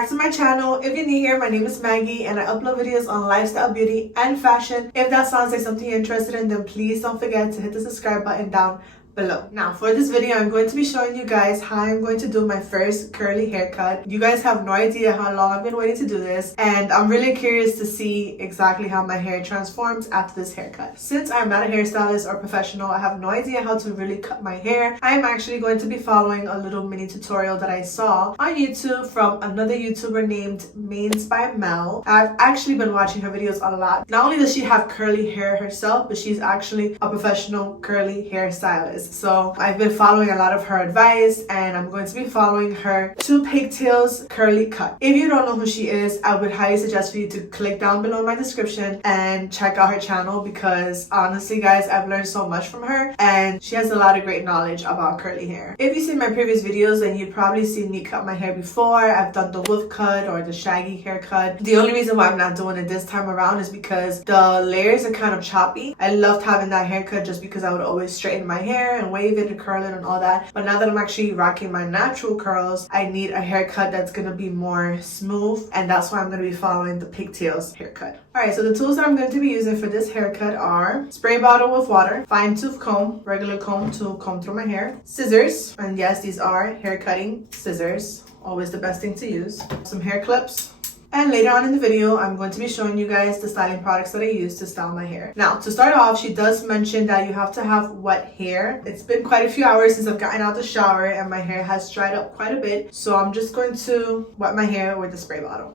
back to my channel. If you're new here, my name is Maggie and I upload videos on lifestyle, beauty, and fashion. If that sounds like something you're interested in, then please don't forget to hit the subscribe button down below. Now for this video, I'm going to be showing you guys how I'm going to do my first curly haircut. You guys have no idea how long I've been waiting to do this, and I'm really curious to see exactly how my hair transforms after this haircut. Since I'm not a hairstylist or professional, I have no idea how to really cut my hair. I am actually going to be following a little mini tutorial that I saw on YouTube from another YouTuber named Mains by Mel. I've actually been watching her videos a lot. Not only does she have curly hair herself, but she's actually a professional curly hairstylist. So I've been following a lot of her advice, and I'm going to be following her to Pigtails curly cut. If you don't know who she is, I would highly suggest for you to click down below in my description and check out her channel, because honestly guys, I've learned so much from her and she has a lot of great knowledge about curly hair. If you've seen my previous videos, then you've probably seen me cut my hair before. I've done the wolf cut or the shaggy haircut. The only reason why I'm not doing it this time around is because the layers are kind of choppy. I loved having that haircut just because I would always straighten my hair and wave it and curl it and all that. But now that I'm actually rocking my natural curls, I need a haircut that's gonna be more smooth, and that's why I'm gonna be following the Pigtails haircut. Alright, so the tools that I'm going to be using for this haircut are spray bottle with water, fine tooth comb, regular comb to comb through my hair, scissors, and yes, these are hair cutting scissors, always the best thing to use, some hair clips. And later on in the video, I'm going to be showing you guys the styling products that I use to style my hair. Now, to start off, she does mention that you have to have wet hair. It's been quite a few hours since I've gotten out the shower and my hair has dried up quite a bit. So I'm just going to wet my hair with the spray bottle.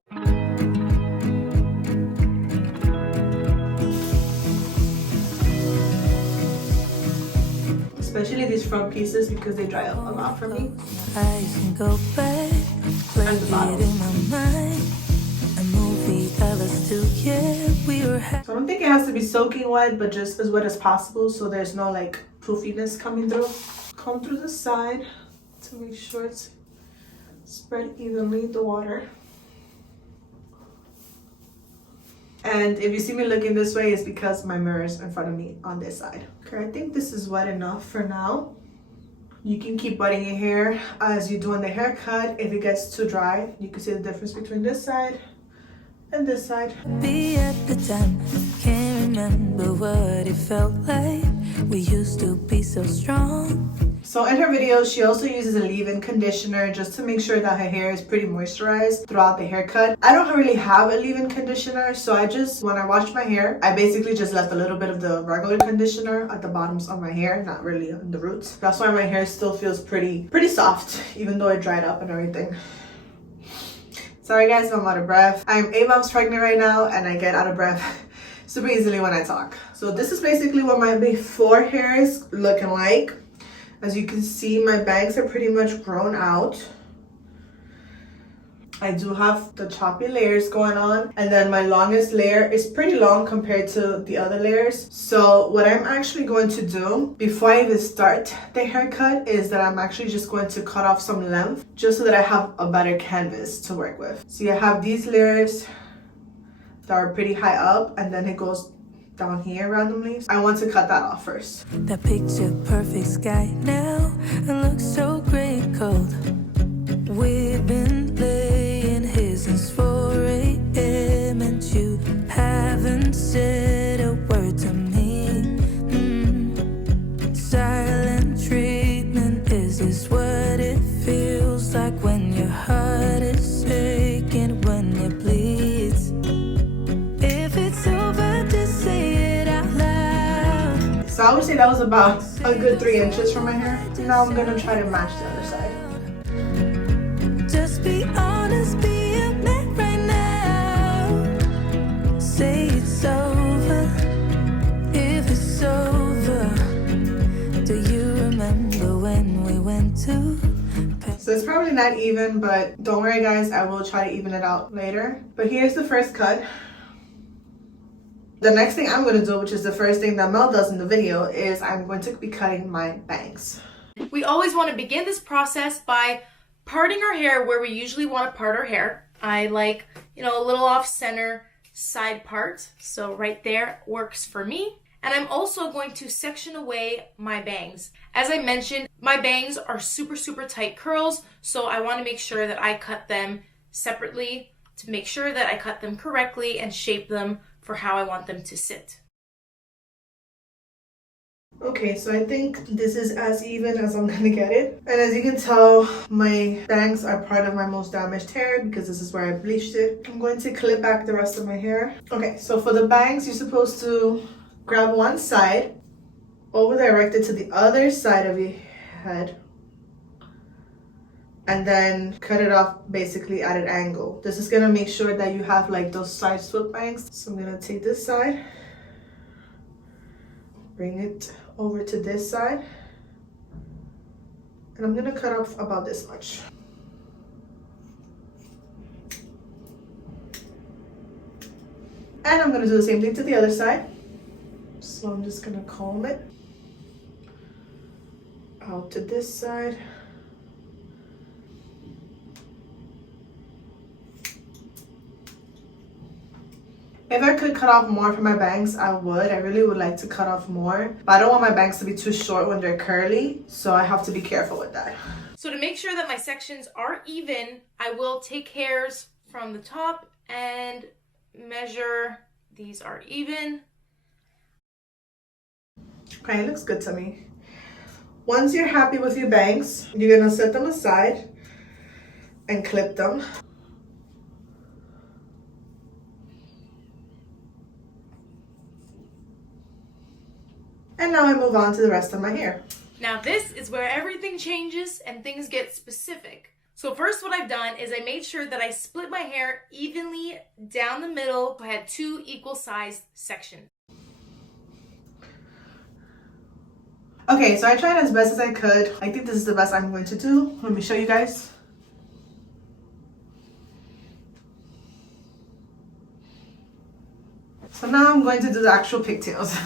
Especially these front pieces because they dry up a lot for me. I can go back, play it in my mind. So I don't think it has to be soaking wet, but just as wet as possible so there's no like poofiness coming through. Comb through the side to make sure it's spread evenly, the water. And if you see me looking this way, it's because my mirror is in front of me on this side. Okay, I think this is wet enough for now. You can keep wetting your hair as you're doing the haircut. If it gets too dry, you can see the difference between this side and this side. Be at the time, can't remember what it felt like. We used to be so strong. So in her video, she also uses a leave-in conditioner just to make sure that her hair is pretty moisturized throughout the haircut. I don't really have a leave-in conditioner, so when I wash my hair, I basically just left a little bit of the regular conditioner at the bottoms of my hair, not really on the roots. That's why my hair still feels pretty soft, even though it dried up and everything. Sorry guys if I'm out of breath. I'm 8 months pregnant right now and I get out of breath super easily when I talk. So this is basically what my before hair is looking like. As you can see, my bangs are pretty much grown out. I do have the choppy layers going on, and then my longest layer is pretty long compared to the other layers. So what I'm actually going to do before I even start the haircut is that I'm actually just going to cut off some length just so that I have a better canvas to work with. See, I have these layers that are pretty high up, and then it goes down here randomly. I want to cut that off first. That picture perfect sky now, it looks so great cold. We've been laying here since 4 a.m. and you haven't said a word to me. Silent treatment, is this what it feels like when your heart is aching, when it bleeds? If it's over, just say it out loud. So I would say that was about a good 3 inches from my hair. Now I'm gonna try to match the other side. Just be honest, be a man right now. Say it's over, if it's over. Do you remember when we went to? So it's probably not even, but don't worry guys, I will try to even it out later. But here's the first cut. The next thing I'm going to do, which is the first thing that Mel does in the video, is I'm going to be cutting my bangs. We always want to begin this process by parting our hair where we usually want to part our hair. I like, a little off center side part. So right there works for me. And I'm also going to section away my bangs. As I mentioned, my bangs are super, super tight curls. So I want to make sure that I cut them separately to make sure that I cut them correctly and shape them for how I want them to sit. Okay, so I think this is as even as I'm gonna get it. And as you can tell, my bangs are part of my most damaged hair because this is where I bleached it. I'm going to clip back the rest of my hair. Okay, so for the bangs, you're supposed to grab one side, over direct it to the other side of your head, and then cut it off basically at an angle. This is gonna make sure that you have like those side swept bangs. So I'm gonna take this side, bring it over to this side, and I'm gonna cut off about this much. And I'm gonna do the same thing to the other side. So I'm just gonna comb it out to this side. If I could cut off more from my bangs, I would. I really would like to cut off more, but I don't want my bangs to be too short when they're curly, so I have to be careful with that. So to make sure that my sections are even, I will take hairs from the top and measure. These are even. Okay, it looks good to me. Once you're happy with your bangs, you're gonna set them aside and clip them. And now I move on to the rest of my hair. Now this is where everything changes and things get specific. So first what I've done is I made sure that I split my hair evenly down the middle. I had 2 equal sized sections. Okay, so I tried as best as I could. I think this is the best I'm going to do. Let me show you guys. So now I'm going to do the actual pigtails.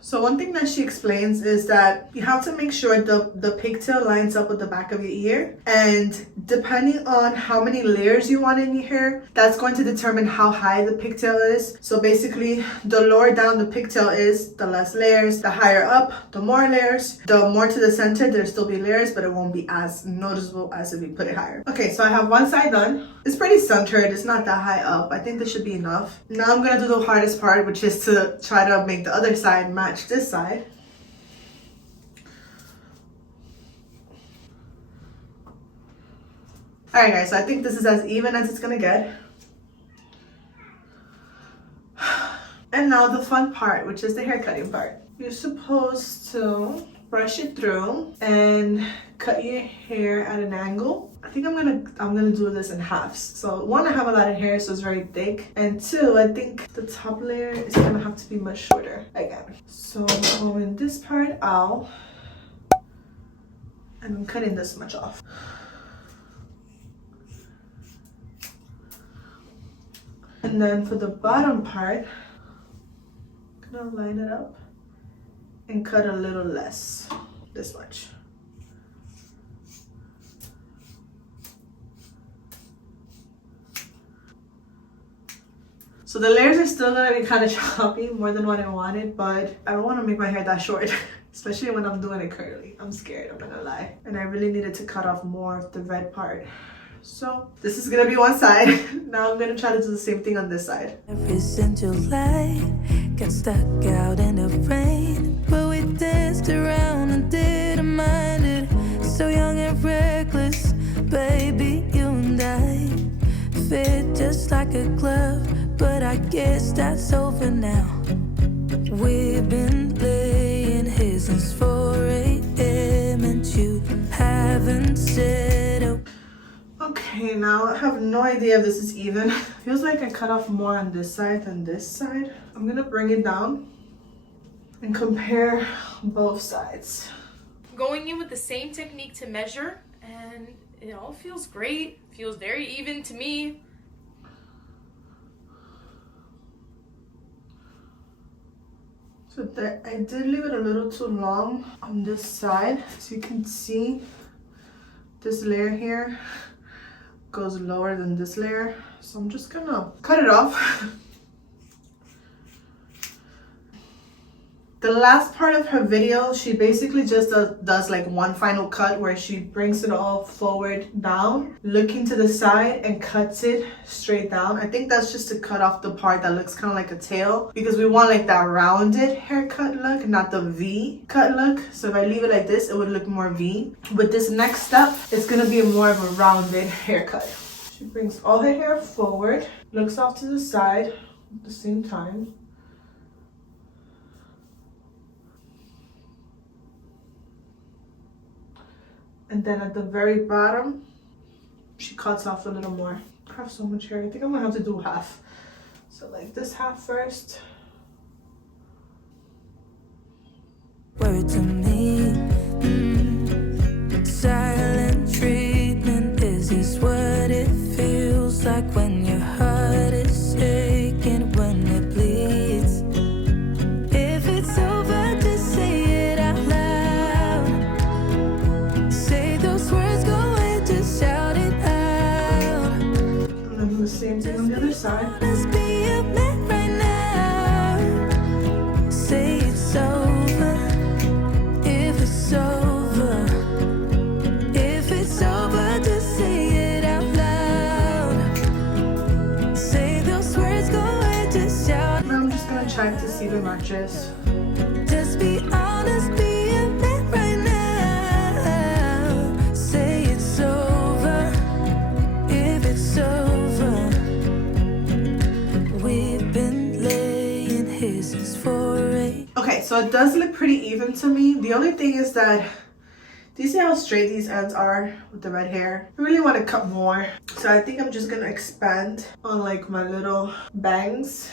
So one thing that she explains is that you have to make sure the pigtail lines up with the back of your ear, and depending on how many layers you want in your hair, that's going to determine how high the pigtail is. So basically, the lower down the pigtail is, the less layers. The higher up, the more layers. The more to the center, there'll still be layers, but it won't be as noticeable as if you put it higher. Okay, so I have one side done. It's pretty centered, it's not that high up. I think this should be enough. Now I'm gonna do the hardest part, which is to try to make the other side match this side. Alright guys, so I think this is as even as it's gonna get. And now the fun part, which is the hair cutting part. You're supposed to brush it through and cut your hair at an angle. I think I'm gonna do this in halves. So one, I have a lot of hair, so it's very thick, and two, I think the top layer is gonna have to be much shorter again. So I'm combing this part out, and I'm cutting this much off. And then for the bottom part, I'm gonna line it up and cut a little less, this much. So the layers are still gonna be kind of choppy, more than what I wanted, but I don't want to make my hair that short, especially when I'm doing it curly. I'm scared, I'm not gonna lie. And I really needed to cut off more of the red part. So this is gonna be one side. Now I'm gonna try to do the same thing on this side. Every since July, got stuck out in the rain, but we danced around and didn't mind it. So young and reckless, baby, you and I fit just like a glove, but I guess that's over now. We've been laying here since 4 a.m. and you haven't said a... Okay, now I have no idea if this is even. Feels like I cut off more on this side than this side. I'm gonna bring it down and compare both sides. Going in with the same technique to measure, and it all feels great. Feels very even to me. So that I did leave it a little too long on this side. So you can see this layer here goes lower than this layer. So I'm just gonna cut it off. The last part of her video, she basically just does like one final cut where she brings it all forward down, looking to the side, and cuts it straight down. I think that's just to cut off the part that looks kind of like a tail, because we want like that rounded haircut look, not the V cut look. So if I leave it like this, it would look more V. With this next step, it's gonna be more of a rounded haircut. She brings all her hair forward, looks off to the side at the same time. And then at the very bottom, she cuts off a little more. I have so much hair. I think I'm gonna have to do half. So like this half first. Word to me, silent treatment. Is this what it feels like when your heart is aching, when it bleeds? If it's over, just say it out loud. Say those words, go and just shout it out. And then do the same thing on the other side. Let's be a man right now. Say it's over. If it's over, if it's over, just say it out loud. Say those words, go and just shout. Now I'm just gonna check to see the matches. Just be honest, be a man right now. Say it's over, if it's over. We've been laying here since 4 a.m. Okay, so it does look pretty even to me. The only thing is that, do you see how straight these ends are with the red hair? I really want to cut more. So I think I'm just gonna expand on like my little bangs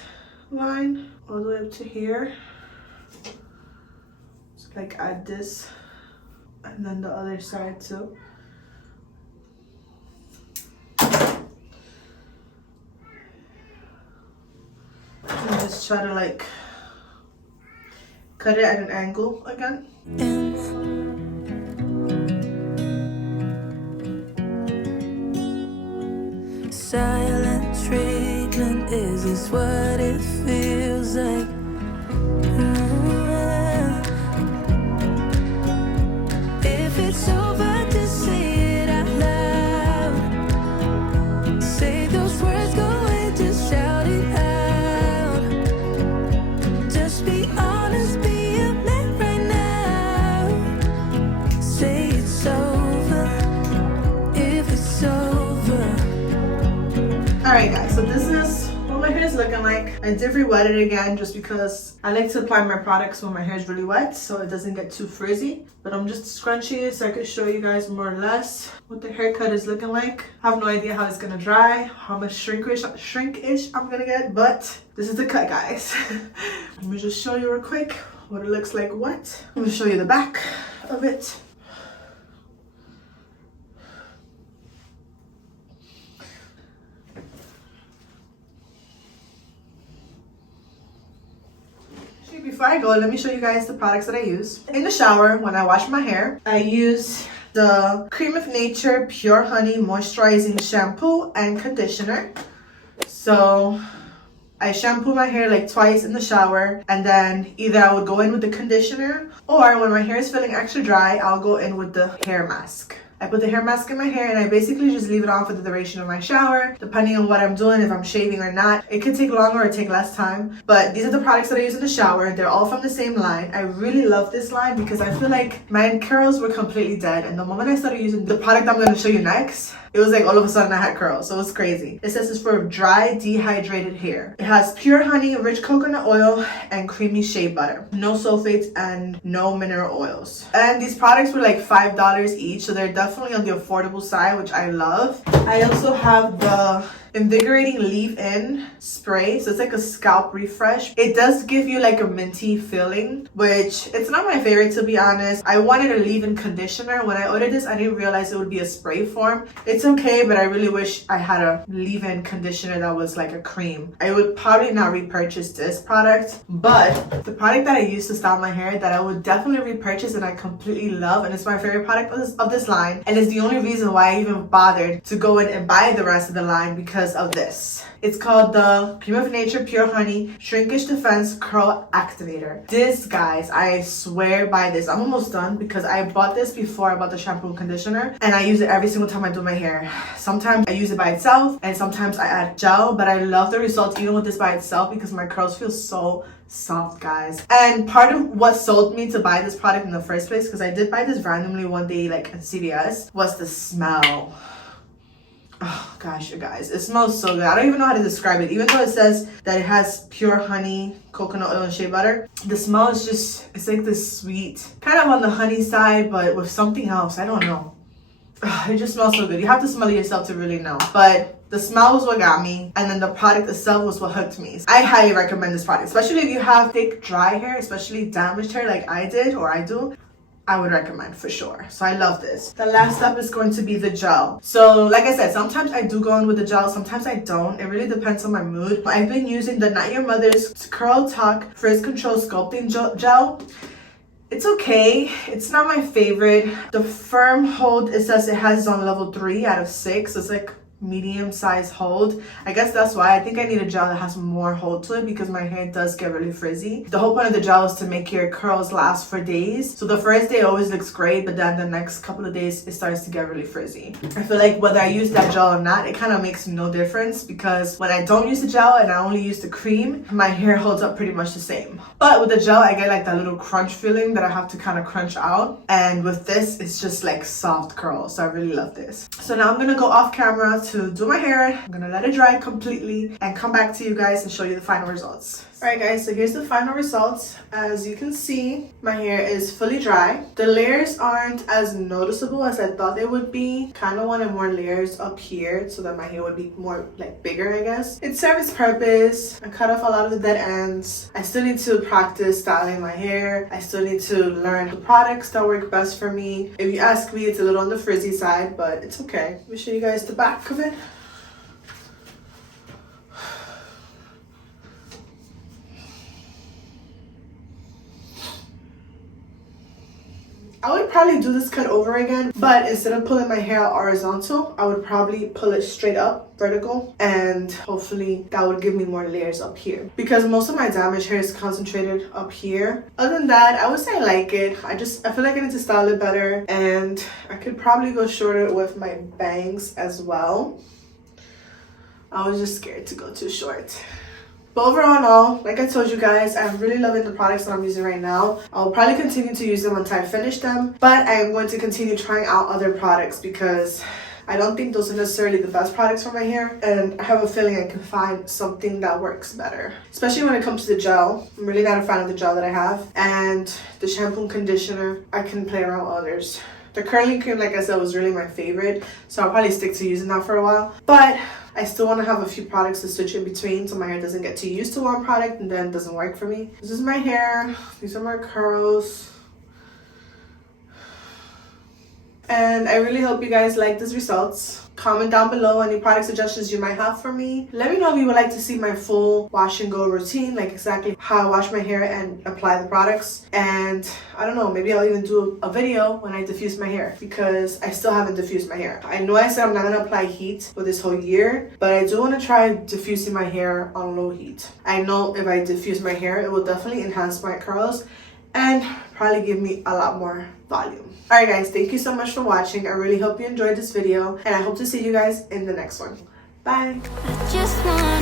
line all the way up to here. Just like add this and then the other side too. And just try to like cut it at an angle again. Silent treatment, is this what it feels like? If it's over, just say it out loud. Say those words, go and just shout it out. Just be honest, be a man right now. Say it's over, if it's over. Alright guys, so this is what my hair is looking like. I did re-wet it again just because I like to apply my products when my hair is really wet so it doesn't get too frizzy. But I'm just scrunching it so I can show you guys more or less what the haircut is looking like. I have no idea how it's gonna dry, how much shrinkage I'm gonna get, but this is the cut, guys. Let me just show you real quick what it looks like wet. I'm gonna show you the back of it. Before I go, let me show you guys the products that I use. In the shower, when I wash my hair, I use the Cream of Nature Pure Honey Moisturizing Shampoo and Conditioner. So I shampoo my hair like twice in the shower, and then either I would go in with the conditioner, or when my hair is feeling extra dry, I'll go in with the hair mask. I put the hair mask in my hair and I basically just leave it on for the duration of my shower, depending on what I'm doing, if I'm shaving or not. It could take longer or take less time, but these are the products that I use in the shower. They're all from the same line. I really love this line because I feel like my curls were completely dead, and the moment I started using the product I'm going to show you next, it was like all of a sudden I had curls, so it was crazy. It says it's for dry, dehydrated hair. It has pure honey, rich coconut oil, and creamy shea butter. No sulfates and no mineral oils. And these products were like $5 each, so they're definitely on the affordable side, which I love. I also have the Invigorating Leave-In Spray, so it's like a scalp refresh. It does give you like a minty feeling, which it's not my favorite, to be honest. I wanted a leave-in conditioner. When I ordered this, I didn't realize it would be a spray form. It's okay, but I really wish I had a leave-in conditioner that was like a cream. I would probably not repurchase this product, but the product that I use to style my hair that I would definitely repurchase and I completely love, and it's my favorite product of this line, and it's the only reason why I even bothered to go in and buy the rest of the line, because because of this. It's called the Cream of Nature Pure Honey Shrinkage Defense Curl Activator. This, guys, I swear by this. I'm almost done because I bought this before I bought the shampoo and conditioner, and I use it every single time I do my hair. Sometimes I use it by itself and sometimes I add gel, but I love the results even with this by itself because my curls feel so soft, guys. And part of what sold me to buy this product in the first place, because I did buy this randomly one day like at CVS, was the smell. Oh gosh, you guys, it smells so good. I don't even know how to describe it. Even though it says that it has pure honey, coconut oil, and shea butter, the smell is just, it's like this sweet, kind of on the honey side, but with something else. I don't know. It just smells so good. You have to smell it yourself to really know. But the smell was what got me, and then the product itself was what hooked me. I highly recommend this product, especially if you have thick, dry hair, especially damaged hair like I did or I do. I would recommend for sure. So I love this. The last step is going to be the gel. So like I said, sometimes I do go in with the gel, sometimes I don't. It really depends on my mood. I've been using the Not Your Mother's Curl Tuck Frizz Control Sculpting Gel. It's okay. It's not my favorite. The firm hold, it says it has on level 3 out of 6. It's like medium size hold. I guess that's why I think I need a gel that has more hold to it because my hair does get really frizzy. The whole point of the gel is to make your curls last for days. So the first day always looks great, but then the next couple of days it starts to get really frizzy. I feel like whether I use that gel or not, it kind of makes no difference because when I don't use the gel and I only use the cream, my hair holds up pretty much the same. But with the gel, I get like that little crunch feeling that I have to kind of crunch out. And with this, it's just like soft curls. So I really love this. So now I'm gonna go off camera to do my hair. I'm gonna let it dry completely and come back to you guys and show you the final results. Alright guys, so here's the final results. As you can see, my hair is fully dry. The layers aren't as noticeable as I thought they would be. Kind of wanted more layers up here so that my hair would be more like bigger, I guess. It served its purpose. I cut off a lot of the dead ends. I still need to practice styling my hair. I still need to learn the products that work best for me. If you ask me, it's a little on the frizzy side, but it's okay. Let me show you guys the back of it. I would probably do this cut over again, but instead of pulling my hair out horizontal, I would probably pull it straight up, vertical, and hopefully that would give me more layers up here. Because most of my damaged hair is concentrated up here. Other than that, I would say I like it. I feel like I need to style it better, and I could probably go shorter with my bangs as well. I was just scared to go too short. But overall and all, like I told you guys, I'm really loving the products that I'm using right now. I'll probably continue to use them until I finish them. But I am going to continue trying out other products because I don't think those are necessarily the best products for my hair. And I have a feeling I can find something that works better. Especially when it comes to the gel. I'm really not a fan of the gel that I have. And the shampoo and conditioner, I can play around with others. The curling cream, like I said, was really my favorite. So I'll probably stick to using that for a while. But I still want to have a few products to switch in between so my hair doesn't get too used to one product and then it doesn't work for me. This is my hair. These are my curls. And I really hope you guys like these results. Comment down below any product suggestions you might have for me. Let me know if you would like to see my full wash and go routine, like exactly how I wash my hair and apply the products. And I don't know, maybe I'll even do a video when I diffuse my hair because I still haven't diffused my hair. I know I said I'm not going to apply heat for this whole year, but I do want to try diffusing my hair on low heat. I know if I diffuse my hair, it will definitely enhance my curls and probably give me a lot more volume. Alright guys, thank you so much for watching. I really hope you enjoyed this video and I hope to see you guys in the next one. Bye! I just want